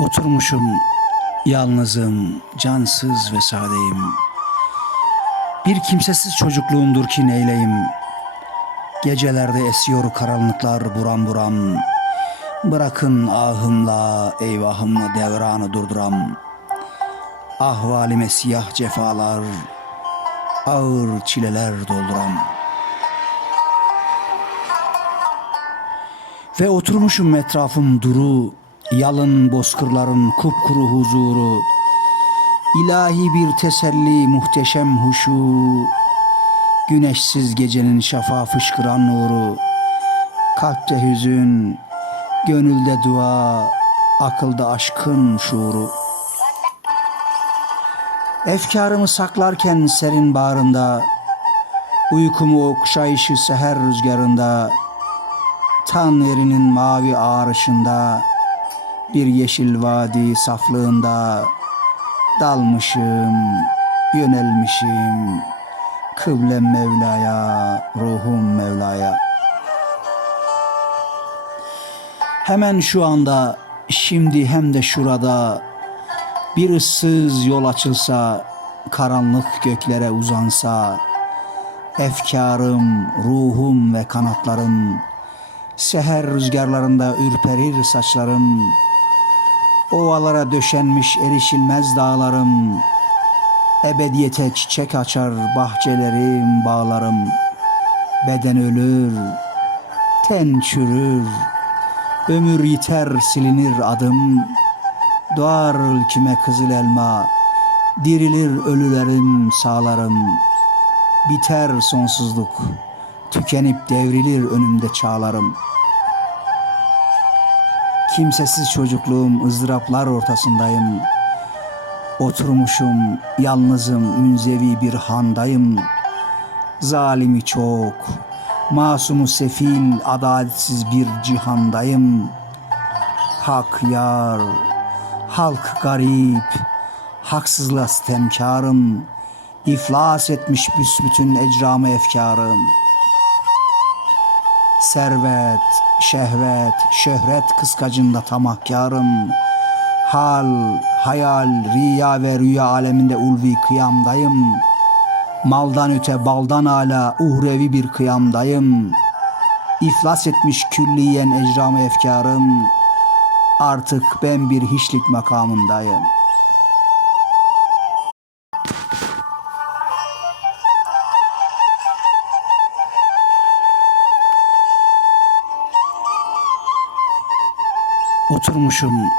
Oturmuşum yalnızım, cansız ve sadeyim. Bir kimsesiz çocukluğumdur ki neyleyim. Gecelerde esiyor karanlıklar buram buram. Bırakın ahımla, eyvahımla devranı durduram. Ahvalime siyah cefalar, ağır çileler dolduram. Ve oturmuşum etrafım duru, yalın bozkırların kupkuru huzuru, ilahi bir teselli muhteşem huşu, güneşsiz gecenin şafağı fışkıran nuru, kalpte hüzün, gönülde dua, akılda aşkın şuuru. Efkarımı saklarken serin bağrında, uykumu okşayışı seher rüzgarında, Tan yerinin mavi ağrışında bir yeşil vadi saflığında dalmışım, yönelmişim kıblem Mevla'ya, ruhum Mevla'ya. Hemen şu anda, şimdi hem de şurada bir ıssız yol açılsa, karanlık göklere uzansa, efkarım, ruhum ve kanatlarım Seher rüzgarlarında ürperir saçlarım Ovalara döşenmiş erişilmez dağlarım. Ebediyete çiçek açar bahçelerim, bağlarım. Beden ölür, ten çürür. Ömür yiter silinir adım. Doğar ülküme kızıl elma. Dirilir ölülerim sağlarım. Biter sonsuzluk. Tükenip devrilir önümde çağlarım Kimsesiz çocukluğum ızdıraplar ortasındayım. Oturmuşum yalnızım münzevi bir handayım. Zalimi çok, masumu sefil, adaletsiz bir cihandayım. Hak yar, halk garip, haksızla sitemkarım. İflas etmiş büsbütün ecramı efkarım. Servet, şehvet, şöhret kıskacında tamahkarım. Hal, hayal, riya ve rüya aleminde ulvi kıyamdayım. Maldan öte baldan ala uhrevi bir kıyamdayım. İflas etmiş külliyen ecramı efkarım. Artık ben bir hiçlik makamındayım. Oturmuşum